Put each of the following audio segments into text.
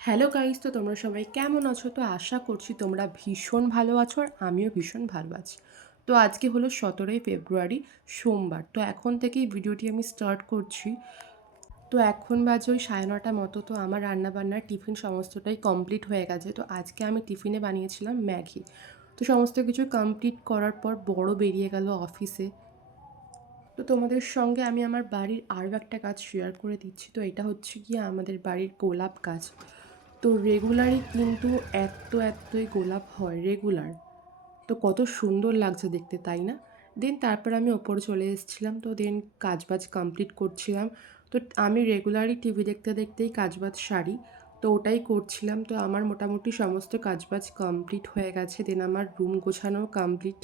Hello guys, তো তোমরা সবাই কেমন আছো? তো আশা করছি তোমরা ভীষণ ভালো আছো আর আমিও ভীষণ ভালো আছি। তো আজকে হলো 17ই ফেব্রুয়ারি, সোমবার। তো এখন থেকেই ভিডিওটি আমি স্টার্ট করছি। তো এখন বাজে ওই 9:30 মতো। তো আমার রান্নাবান্নার টিফিন সমস্তটাই কমপ্লিট হয়ে গেছে। তো আজকে আমি টিফিনে বানিয়েছিলাম ম্যাগি। তো সমস্ত কিছু কমপ্লিট করার পর বড় বেরিয়ে গেল অফিসে। তো তোমাদের সঙ্গে আমি আমার বাড়ির আরও একটা কাজ শেয়ার করে দিচ্ছি। তো এটা হচ্ছে গিয়ে আমাদের বাড়ির গোলাপ গাছ। তো রেগুলারই কিন্তু এতই গোলাপ হয় রেগুলার। তো কত সুন্দর লাগছে দেখতে, তাই না? দেন তারপর আমি ওপরে চলে এসেছিলাম। তো দেন কাজবাজ কমপ্লিট করছিলাম। তো আমি রেগুলারই টিভি দেখতে দেখতেই কাজবাজ সারি। তো ওটাই করছিলাম। তো আমার মোটামুটি সমস্ত কাজবাজ কমপ্লিট হয়ে গেছে। দেন আমার রুম গোছানোও কমপ্লিট।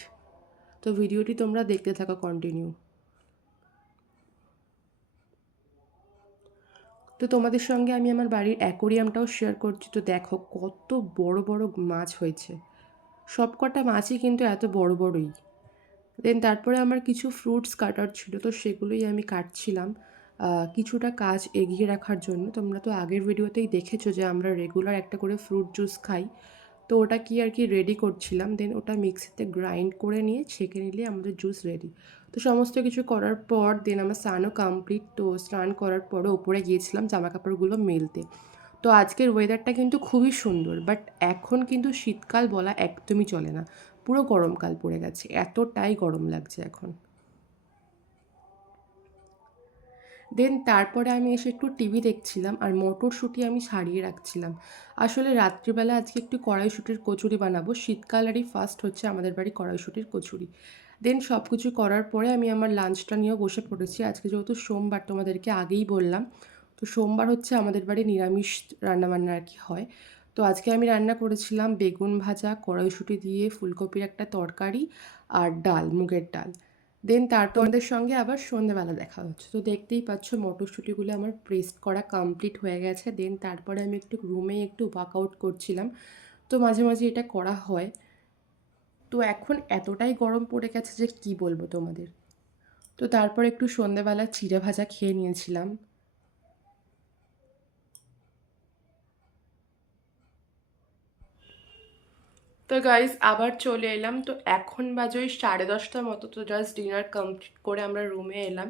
তো ভিডিওটি তোমরা দেখতে থাকো কন্টিনিউ। তো তোমাদের সঙ্গে আমি আমার বাড়ির অ্যাকোরিয়ামটাও শেয়ার করছি। তো দেখো কত বড় বড় মাছ হয়েছে। সব কটা মাছই কিন্তু এত বড় বড়ই। দেন তারপরে আমার কিছু ফ্রুটস কাটার ছিল, তো সেগুলোই আমি কাটছিলাম কিছুটা কাজ এগিয়ে রাখার জন্য। তোমরা তো আগের ভিডিওতেই দেখেছো যে আমরা রেগুলার একটা করে ফ্রুট জুস খাই। তো ওটা কি আর কি রেডি করছিলাম। দেন ওটা মিক্সিতে গ্রাইন্ড করে নিয়ে ছেঁকে নিলে আমাদের জুস রেডি। তো সমস্ত কিছু করার পর দেন আমার স্নানও কমপ্লিট। তো স্নান করার পরে ওপরে গিয়েছিলাম জামা কাপড়গুলো মেলতে। তো আজকের ওয়েদারটা কিন্তু খুবই সুন্দর, বাট এখন কিন্তু শীতকাল বলা একদমই চলে না। পুরো গরমকাল পড়ে গেছে, এতটাই গরম লাগছে এখন। দেন তারপরে আমি এসে একটু টিভি দেখছিলাম আর মটরশুঁটি আমি ছাড়িয়ে রাখছিলাম। আসলে রাত্রিবেলা আজকে একটু কড়াইশুঁটির কচুরি বানাবো। শীতকালেরই ফার্স্ট হচ্ছে আমাদের বাড়ি কড়াইশুঁটির কচুরি। দেন সব কিছু করার পরে আমি আমার লাঞ্চটা নিয়েও বসে পড়েছি। আজকে যেহেতু সোমবার, তোমাদেরকে আগেই বললাম। তো সোমবার হচ্ছে আমাদের বাড়ি নিরামিষ রান্নাবান্না আর কি হয়। তো আজকে আমি রান্না করেছিলাম বেগুন ভাজা, কড়াইশুঁটি দিয়ে ফুলকপির একটা তরকারি আর ডাল, মুগের ডাল। দেন তারপর তোমাদের সঙ্গে আবার সন্ধেবেলা দেখা হচ্ছে। তো দেখতেই পাচ্ছ মটরশুঁটিগুলো আমার প্রেস্ট করা কমপ্লিট হয়ে গেছে। দেন তারপরে আমি একটু রুমে একটু ওয়ার্কআউট করছিলাম। তো মাঝে মাঝে এটা করা হয়। তো এখন এতটাই গরম পড়ে গেছে যে কি বলবো তোমাদের। তো তারপর একটু সন্ধেবেলা চিড়ে ভাজা খেয়ে নিয়েছিলাম। তো গাইস আবার চলে এলাম। তো এখন বাজে ওই 10:30 মতো। তো জাস্ট ডিনার কমপ্লিট করে আমরা রুমে এলাম।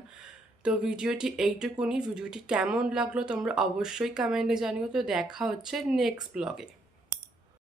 তো ভিডিওটি এইটুকুনি। ভিডিওটি কেমন লাগলো তোমরা অবশ্যই কমেন্টে জানিও। তো দেখা হচ্ছে নেক্সট ব্লগে।